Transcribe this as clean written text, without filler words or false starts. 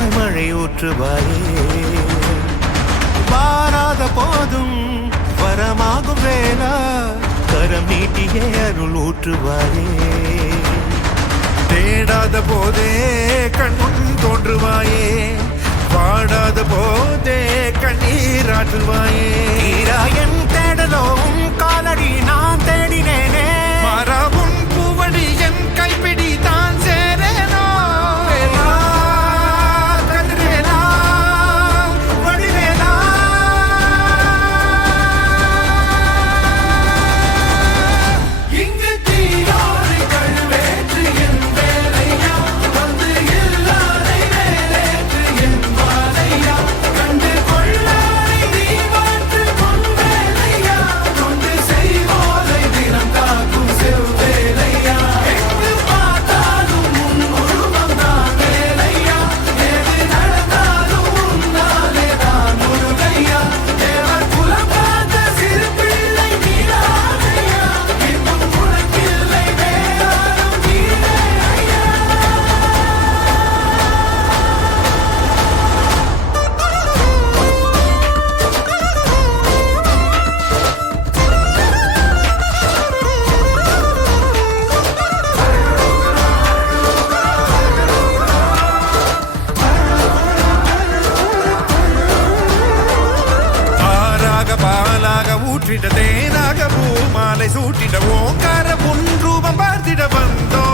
வரமாய் மழை ஊற்றுவாயே வாராத போதும் வரமாகும் வேளா கரம் நீட்டியே அருள் ஊற்றுவாயே தேடாத போதே கண்முன் தோன்றுவாயே வாடாத போதே கண்ணீராற்றுவாயே என் தேடலும் காலடி நான் தேடினேனே மரபும் பூவடி என் கைப்பிடி தான் சேரேனோ கதிரேனா வடிவேனா இங்கு தீயோடு கழுவேற்று என் வேலையா வந்து இல்லாதை வேலேற்று என் வாழையா கண்டு கொள்ளாரை நீ மாற்று பொன் வேலையா கொண்டு செய்வோரை தினம் காக்கும் செவ்வேலையா எங்கு பார்த்தாலும் உன் உருவம் தான் வேலையா எது நடந்தாலும் உன்னாலே தான் முருகையா தேவர் குலம் பார்த்த சிறு பிள்ளை நீராதையா இன்னும் உனக்கில்லை வேறாரும் நீரே ஐயா ஆறாக பாலாக ஊற்றிட தேனாக பூமாலை சூட்டிட ஓங்கார முன் ரூபம் பார்த்திட வந்தோ